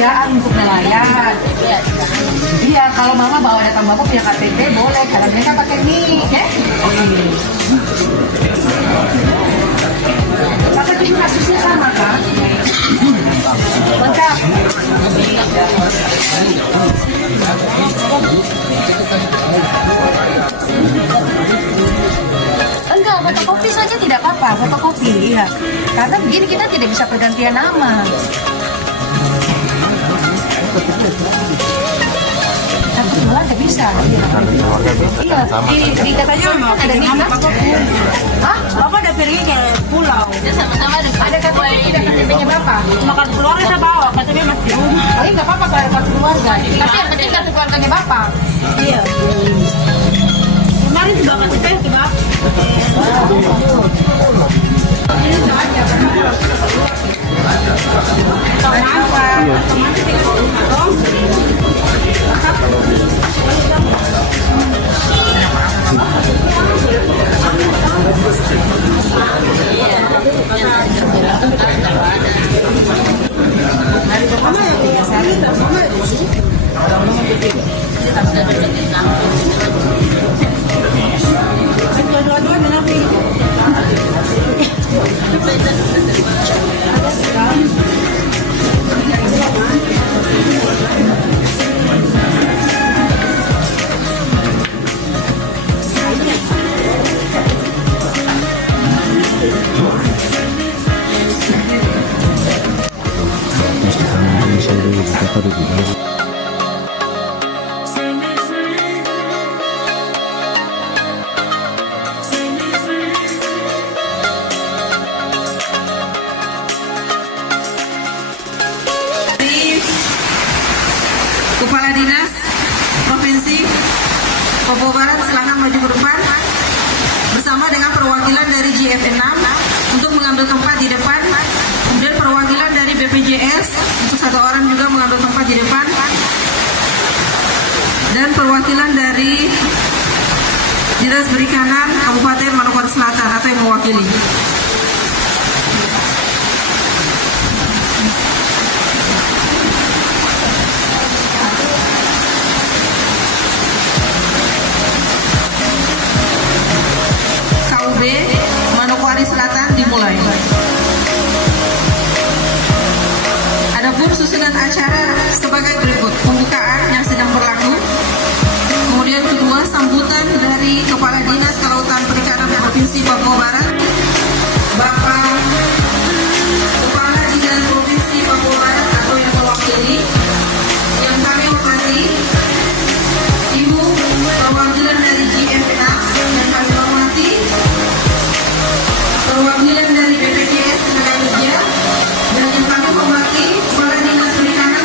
kerjaan untuk nelayan. Iya, kalau mama bawa datang bapak punya KTP boleh, kalau mereka pakai nik, ya? Maka itu kasusnya sama kan? Lengkap. Enggak, fotokopi saja tidak apa-apa, fotokopi, ya. Karena begini kita tidak bisa pergantian nama. Satu keluarga bisa. Iya, di katanya ada nikah. Hah? Bapak udah pergi ke pulau. Sama-sama ada KTP tidak KTP-nya bapak. Makan keluarga saya bawa, KTP masih di rumah. Oh iya nggak apa-apa kalau ada kartu keluarga. Tapi yang penting kartu keluarganya bapak. Iya. Kemarin juga KTP ke bapak. Kepala Dinas Provinsi Papua Barat silakan maju ke depan bersama dengan perwakilan dari GFN 6 untuk mengambil tempat di depan. Kemudian perwakilan dari BPJS untuk satu orang juga mengambil tempat di depan. Dan perwakilan dari Dinas Perikanan Kabupaten Manokwari Selatan atau yang mewakili. KUB Manokwari Selatan dimulai. Adapun susunan acara sebagai berikut: pembukaan yang sedang berlaku, kemudian kedua sambutan dari Kepala Dinas Kelautan Perikanan Provinsi Papua Barat, Bapak Kepala Dinas Provinsi Papua Barat atau yang mewakili, yang kami hormati Ibu perwakilan dari GFA yang kami hormati, perwakilan dari BPJS Tenaga Kerja, dan yang kami hormati Kepala Dinas Perikanan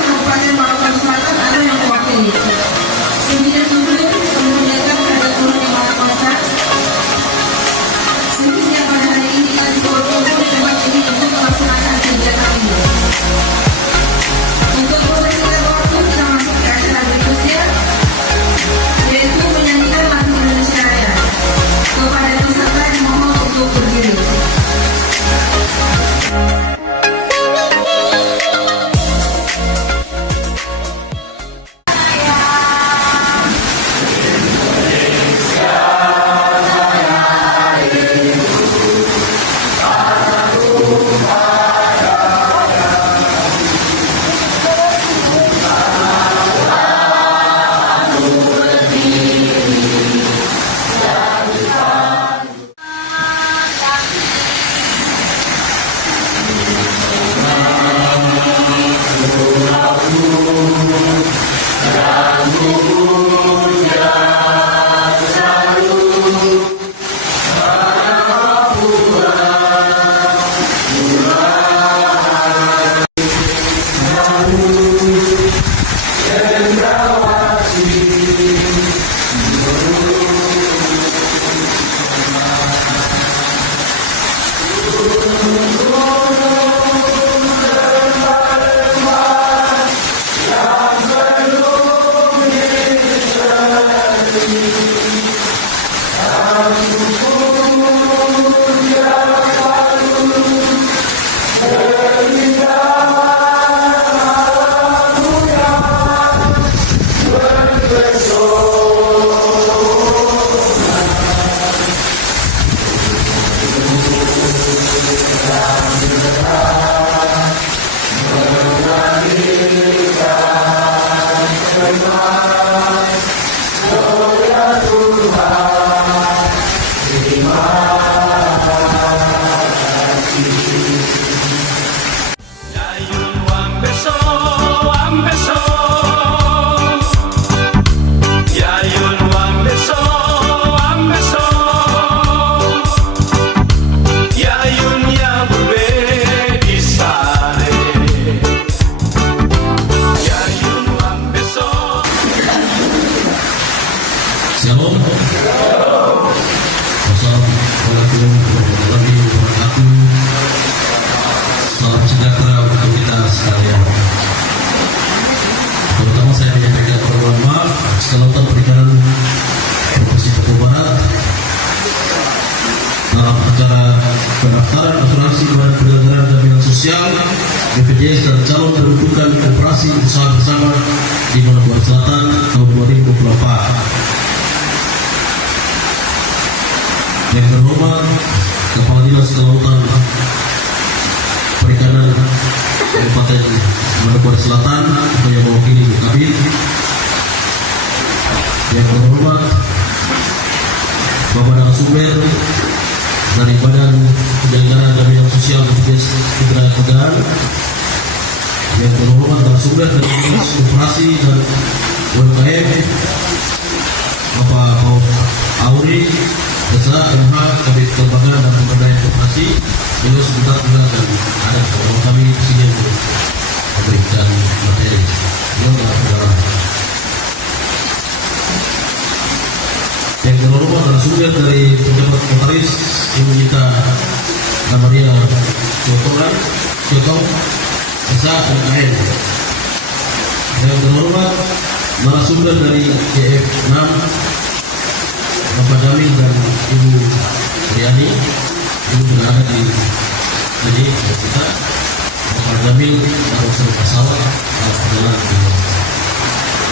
Shalom. Wassalamualaikum warahmatullahi wabarakatuh. Salam sejahtera untuk kita sekalian. Pertama saya menyampaikan permohonan maaf Kelautan Perikanan Provinsi Papua Barat dalam acara pendaftaran asuransi kepada penyelenggaraan jaminan sosial BPJS dan calon terbentukan operasi usaha bersama di Manokwari Selatan tahun 2024. Yang terhormat Kepala Dinas Kelautan Perikanan Kabupaten Manokwari Selatan yang mewakili Kabin. Yang terhormat Bapak narasumber dari Badan Penyelenggara Jaminan Sosial BPJS Ketenagakerjaan Kerjaan. Yang terhormat narasumber dari Dinas Koperasi dan UMKM Bapak Paul Auri, Desa MH Kabit Kelembagaan dan Pemberdayaan Koperasi. Beliau sebentar juga dan ada beberapa kami di sini untuk memberikan materi. Beliau adalah saudara. Yang terhormat narasumber dari pejabat notaris Ibu Nita Namaria Cotong, Desa MKM. Yang terhormat narasumber dari JF6 Bapak Jamil dan Ibu Riani. Ibu sudah ada di sini kita. Bapak Jamil atau Serta Sawah adalah di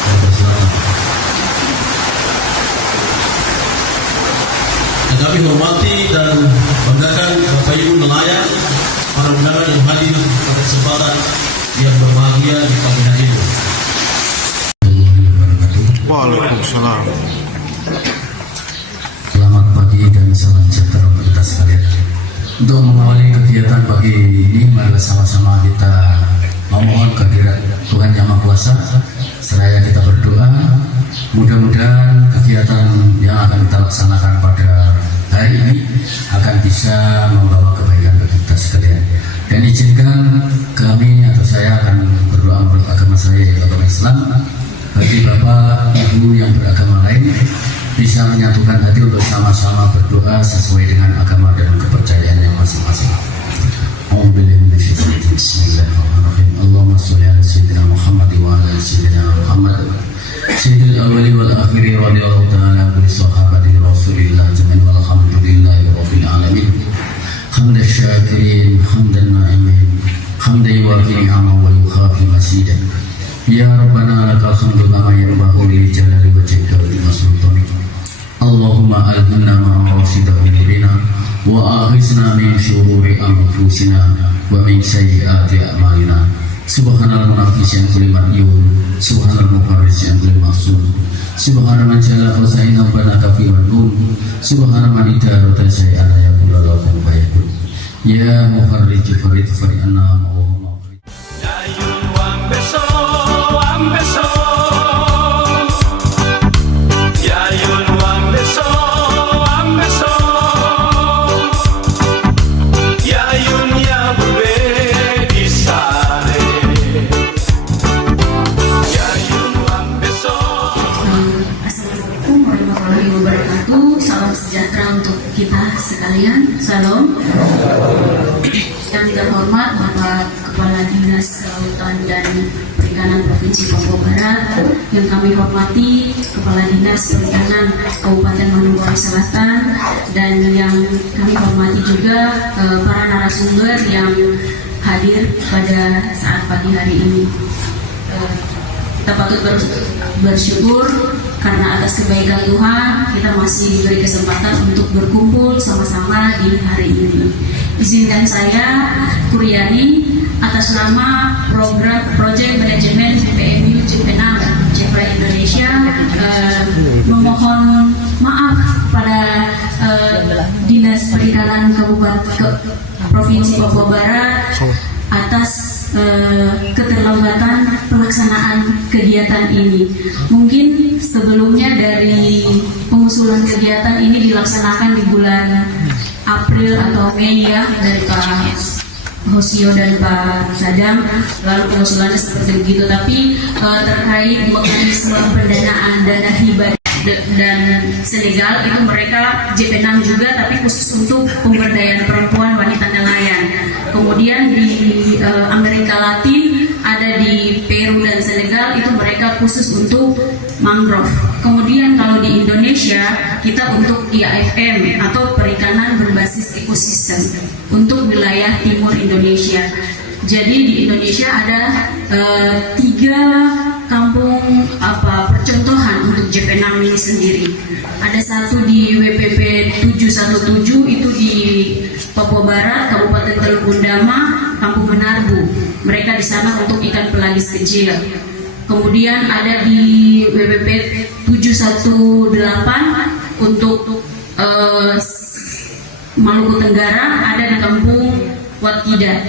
Manokwari Selatan. Yang kami hormati dan banggakan Bapak Ibu nelayan, para undangan yang hadir pada kesempatan yang berbahagia di pagi hari ini. Waalaikumsalam. Selamat pagi dan salam sejahtera untuk kita sekalian. Untuk mengawali kegiatan pagi ini, mari sama-sama kita memohon kehadirat Tuhan Yang Maha Kuasa. Seraya kita berdoa, mudah-mudahan kegiatan yang akan kita laksanakan pada hari ini akan bisa membawa kebaikan bagi kita sekalian. Dan izinkan kami atau saya akan berdoa menurut agama saya, yaitu agama Islam. Bagi Bapak Ibu yang beragama lain bisa menyatukan hati untuk sama-sama berdoa sesuai dengan agama dan kepercayaan yang masing-masing. Bismillahirrahmanirrahim. Allahumma sholli ala sayyidina Muhammad wa ala sayyidina Muhammad sayyidil awwali wal akhiri radhiyallahu ta'ala bi sahabati Rasulillah jami'an walhamdulillahi rabbil alamin. Hamdan syakirin, hamdan na'imin, hamdan yuwafi ni'amahu wa yukhafi masidah. Ya Rabbana lakal hamdu lama yanbaghi li jalali wajhika wa li sultanik. Allahumma alhimna ma rasida umurina wa aghizna min syururi anfusina wa min sayyiati a'malina. Subhanal munafisin kulli madyun, subhanal mufarrisin kulli mahsun, subhanal man jalla husaina bana kafiran subhanal man idarata syai'an la yakulu lahu fayakun. Ya mufarrij farid fari anna Allahumma sekalian, salam. Yang terhormat Bapak Kepala Dinas Kelautan dan Perikanan Provinsi Papua Barat, yang kami hormati Kepala Dinas Perikanan Kabupaten Manokwari Selatan, dan yang kami hormati juga para narasumber yang hadir pada saat pagi hari ini. Kita patut bersyukur karena atas kebaikan Tuhan kita masih diberi kesempatan untuk berkumpul sama-sama di hari ini. Izinkan saya, Kuriani, atas nama Program Project Manajemen PMU Cipenang Cepra Indonesia, memohon maaf pada Dinas Perikanan Kabupaten Provinsi Papua Barat atas keterlambatan pelaksanaan kegiatan ini. Mungkin sebelumnya dari pengusulan kegiatan ini dilaksanakan di bulan April atau Mei ya, dari Pak Hosio dan Pak Sadam, lalu pengusulannya seperti begitu. Tapi terkait mekanisme pendanaan dana hibah dan Senegal itu mereka JP6 juga, tapi khusus untuk pemberdayaan perempuan wanita nelayan. Kemudian di Amerika Latin ada di Peru dan Senegal, itu mereka khusus untuk mangrove. Kemudian kalau di Indonesia kita untuk IAFM atau perikanan berbasis ekosistem untuk wilayah timur Indonesia. Jadi di Indonesia ada 3 kampung percontohan untuk JP6 ini sendiri. Ada satu di WPP 717 itu di Papua Barat, Kabupaten Teluk Gundama, Kampung Menarbu. Mereka di sana untuk ikan pelagis kecil. Kemudian ada di WPP 718 untuk Maluku Tenggara, ada di Kampung Watkida.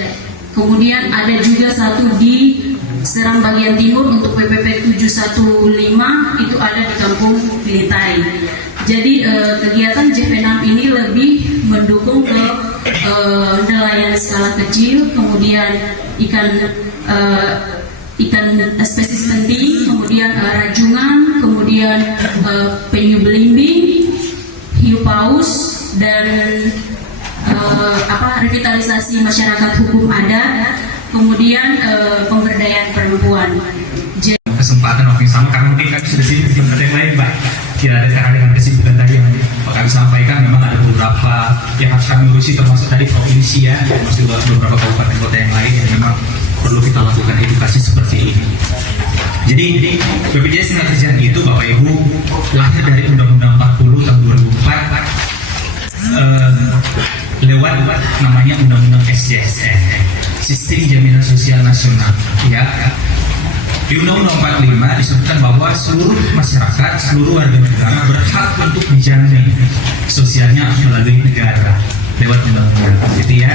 Kemudian ada juga satu di Serang bagian timur untuk WPP 715 itu ada di Kampung Pilitai. Jadi kegiatan JP6 ini lebih mendukung ke nelayan skala kecil, kemudian ikan spesies penting, kemudian rajungan, kemudian penyu belimbing, hiu paus, dan revitalisasi masyarakat hukum adat, kemudian pemberdayaan perempuan. Kesempatan waktu yang sama karena mungkin kami sudah sini ada yang lain, Pak. Tidak ada karena dengan kesibukan tadi yang kami sampaikan, memang ada beberapa yang harus kami urusi, termasuk tadi provinsi ya, termasuk beberapa kabupaten kota yang lain yang memang perlu kita lakukan edukasi seperti ini. Jadi BPJS Ketenagakerjaan itu Bapak Ibu lahir dari Undang-Undang 40 tahun 2004 lewat namanya Undang-Undang SJSN, Sistem Jaminan Sosial Nasional ya. Di Undang-Undang 45 disebutkan bahwa seluruh masyarakat, seluruh warga negara berhak untuk dijamin sosialnya melalui negara lewat undang-undang, gitu ya.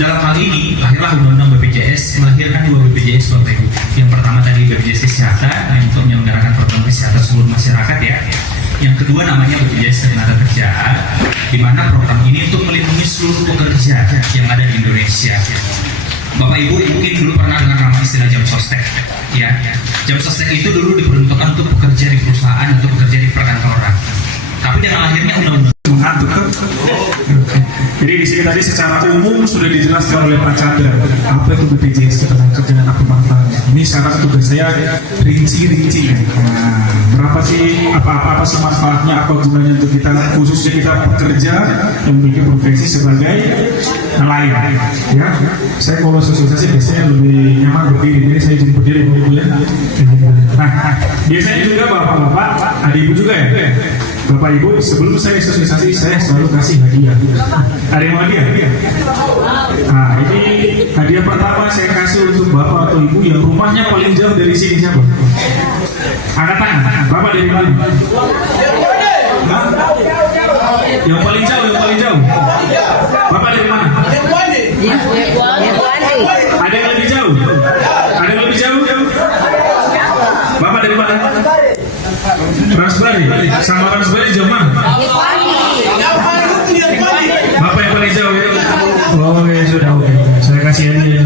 Dalam hal ini lahirlah Undang-Undang BPJS, melahirkan 2 BPJS Bapak Ibu. Yang pertama tadi BPJS Kesehatan untuk menyelenggarakan program kesehatan seluruh masyarakat ya. Yang kedua namanya BPJS Ketenagakerjaan, di mana program ini untuk melindungi seluruh pekerja yang ada di Indonesia. Bapak Ibu mungkin dulu pernah dengar nama istilah jam sostek ya. Jam sostek itu dulu diperuntukkan untuk pekerja di perusahaan, untuk pekerja di perkantoran. Tapi dengan akhirnya undang-undang mengantuk. Jadi di sini tadi secara umum sudah dijelaskan oleh Pak Chandra apa itu BPJS Ketenagakerjaan, apa manfaatnya. Ini syarat tugas saya rinci-rinci. Nah, berapa sih apa sih manfaatnya, apa gunanya untuk kita, khususnya kita pekerja yang memiliki profesi sebagai nelayan. Ya, saya kalau sosialisasi biasanya lebih nyaman berdiri, jadi saya jadi berdiri boleh. Nah, biasanya juga bapak-bapak, adik ibu juga ya. Bapak Ibu, sebelum saya sosialisasi, saya selalu kasih hadiah. Ada yang mau hadiah? Nah, ini hadiah pertama saya kasih untuk Bapak atau Ibu yang rumahnya paling jauh dari sini siapa? Angkat tangan. Bapak dari mana? Nah? Yang paling jauh, Bapak dari mana? Ada yang lebih jauh? Bapak dari mana? Raspberry, sama Raspberry jauh mana? Bapak yang paling jauh ya? Oh ya sudah, oke. Saya kasih aja.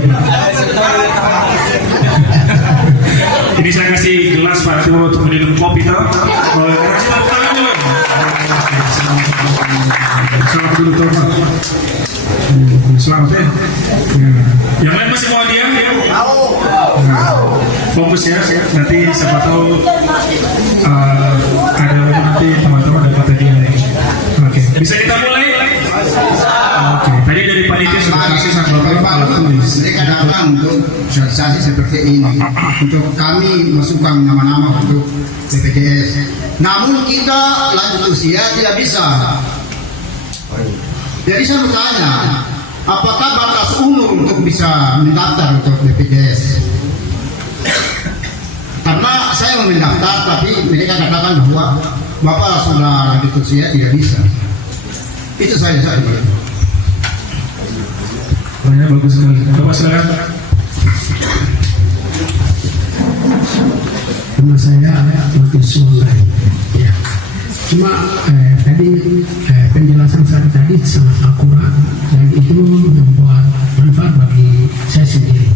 Ini saya kasih gelas Pak untuk minum kopi tau? Selamat dulu tuh Pak. Selamat ya. Yang lain masih mau diam ya? Fokus ya, nanti siapa tahu ada nanti teman-teman dapat hadiah. Oke, bisa kita mulai? Oke, tadi dari panitia sudah kasih satu alat tulis. Mereka datang untuk sosialisasi seperti ini, untuk kami masukkan nama-nama untuk BPJS. Namun kita lanjut usia tidak bisa. Jadi saya bertanya, apakah batas umur untuk bisa mendaftar untuk BPJS? Karena saya mau mendaftar, tapi mereka katakan bahwa Bapak sudah lanjut usia tidak bisa. Itu saja. Banyak bagus sekali. Bapak silakan. Nama saya Wakil Sulai. Ya. Cuma tadi penjelasan saya tadi sangat akurat dan itu membuat manfaat bagi saya sendiri.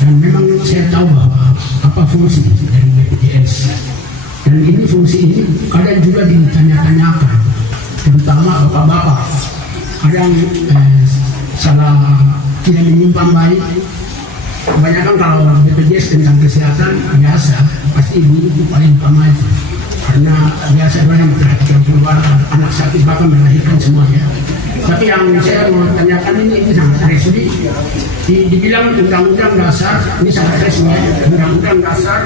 Dan memang saya tahu bahwa apa fungsi dari BPJS. Dan fungsi ini kadang juga ditanya-tanyakan, terutama bapak-bapak. Kadang salah tidak menyimpan baik. Kebanyakan kalau BPJS tentang kesehatan biasa, pasti ibu itu paling utama itu. Karena biasa mereka memperhatikan keluarga, anak sakit bahkan melahirkan semuanya. Tapi yang saya mau tanyakan ini sangat resmi. Dibilang undang-undang dasar, ini sangat resmi. Undang-undang dasar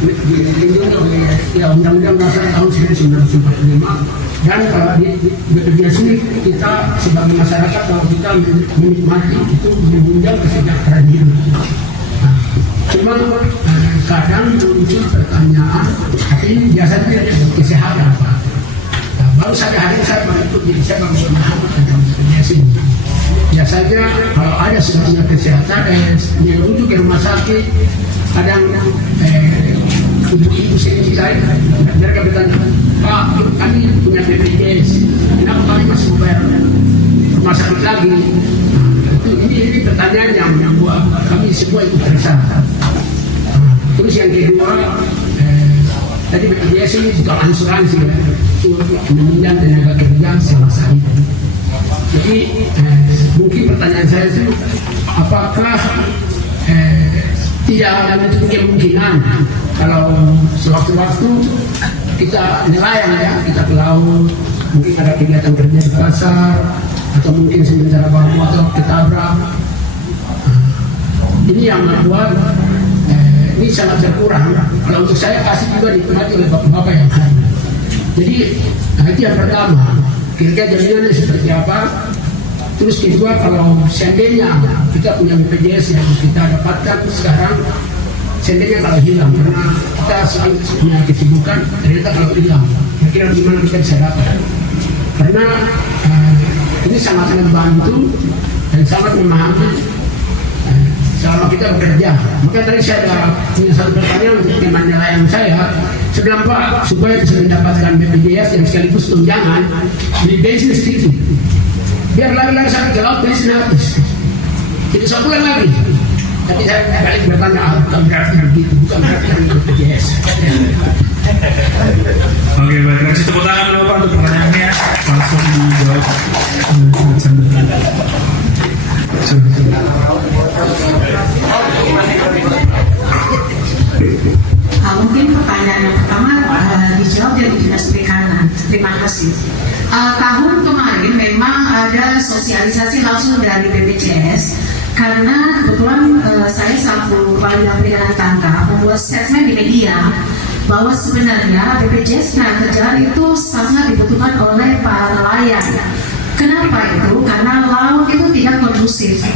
dilindungi oleh Undang-Undang Dasar tahun 1945. Dan kalau di BPJS ini kita sebagai masyarakat, kalau kita menikmati itu menunjang kesejahteraan hidup. Cuma kadang muncul pertanyaan, tapi ini biasanya kesehatan Pak. Baru saja hari saya mengikut, jadi saya baru memahami tentang BPJS ini. Biasanya kalau ada sebuah kesehatan, menuju ke rumah sakit, kadang ibu-ibu sendiri lain, mereka bertanya, Pak, kami punya BPJS, kenapa kami masih bayar rumah sakit lagi? Ini pertanyaan yang buat kami semua itu resah. Terus yang kedua, tadi BPJS ini juga asuransi untuk menunjang tenaga kerja semasa hidup. Jadi mungkin pertanyaan saya itu, apakah tidak menutup kemungkinan kalau sewaktu-waktu kita nelayan ya, kita ke laut, mungkin ada kegiatan kerja di pasar, atau mungkin sementara bawa motor ketabrak. Ini yang membuat ini sangat berkurang. Kalau untuk saya pasti juga dinikmati oleh bapak-bapak yang ada. Jadi itu yang pertama, kira-kira jaminannya seperti apa. Terus kedua, kalau seandainya kita punya BPJS yang kita dapatkan sekarang, seandainya kalau hilang, karena kita selalu punya kesibukan, ternyata kalau hilang, kira-kira gimana kita bisa dapat? Karena ini sangat membantu dan sangat memahami selama kita bekerja. Maka tadi saya punya satu pertanyaan untuk teman nelayan saya. Sebelum Pak, supaya bisa mendapatkan BPJS yang sekaligus tunjangan, beli bensin sedikit. Biar lari-lari sampai ke laut, bensin habis. Jadi sebulan lagi. Tapi saya balik bertanya, bukan berarti begitu, bukan berarti BPJS. Oke, baik. Kasih tepuk tangan dulu Pak untuk pertanyaannya. Langsung dijawab. Mungkin pertanyaan yang pertama dijawab dari Dinas Perikanan. Terima kasih. Tahun kemarin memang ada sosialisasi langsung dari BPJS karena kebetulan saya selaku Kepala Bidang Perikanan Tangkap membuat statement di media bahwa sebenarnya BPJS Ketenagakerjaan itu sangat dibutuhkan oleh para nelayan. Kenapa itu? Karena laut itu tidak kondusif.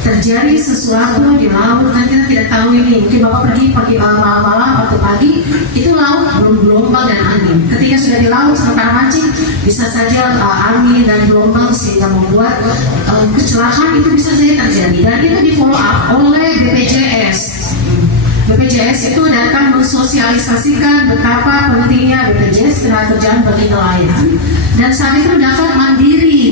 Terjadi sesuatu di laut, kan kita tidak tahu ini. Mungkin Bapak pergi malam-malam atau pagi, itu laut belum gelombang dan angin. Ketika sudah di laut sementara mancing, bisa saja angin dan gelombang sehingga membuat kecelakaan itu bisa saja terjadi. Dan itu di follow up oleh BPJS. BPJS itu datang mensosialisasikan betapa pentingnya BPJS Ketenagakerjaan bagi nelayan. Dan saat itu dapat mandiri.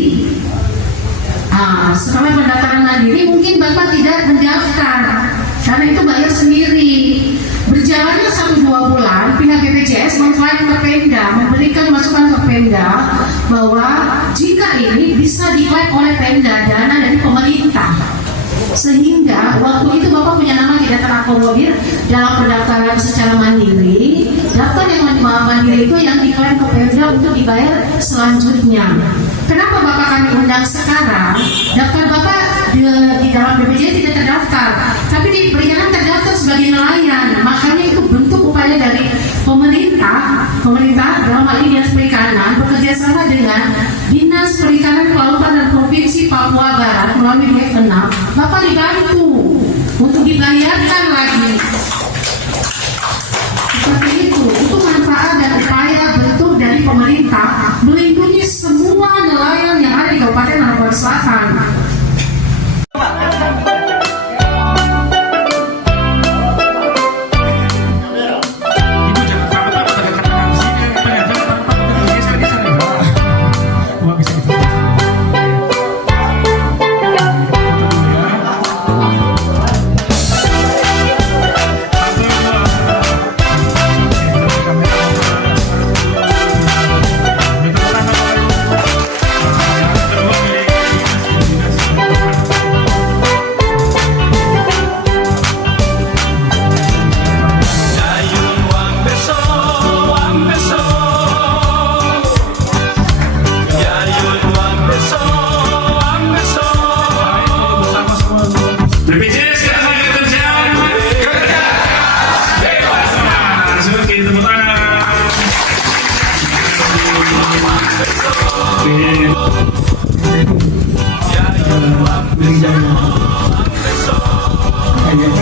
Setelah pendaftaran mandiri mungkin Bapak tidak mendaftar karena itu bayar sendiri. Berjalannya 1-2 bulan, pihak BPJS mengklaim ke Pemda, memberikan masukan ke Pemda bahwa jika ini bisa diklaim oleh Pemda dana dari pemerintah. Sehingga waktu itu Bapak punya nama tidak terakomodir dalam pendaftaran secara mandiri. Daftar yang mandiri itu yang diklaim ke Pemda untuk dibayar selanjutnya. Kenapa Bapak kami undang sekarang? Daftar Bapak di dalam BPJS tidak terdaftar, tapi di perikanan terdaftar sebagai nelayan. Makanya itu bentuk upaya dari pemerintah dalam hal ini Dinas Perikanan bekerja sama dengan Dinas Perikanan Kelautan dan Provinsi Papua Barat melalui DF6. Bapak dibantu untuk dibayarkan lagi. Seperti itu manfaat dan upaya bentuk dari pemerintah melindungi semua nelayan yang ada di Kabupaten Anambas Selatan.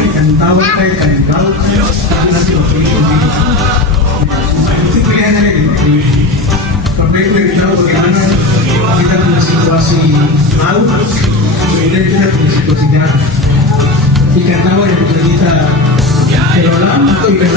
ikan tahu, ikan laut, tapi nanti waktu itu pilihannya ini. Karena itu kita tahu bagaimana kita punya situasi laut, kemudian kita punya situasi darat. Ikan tawar yang bisa kita kelola atau ikan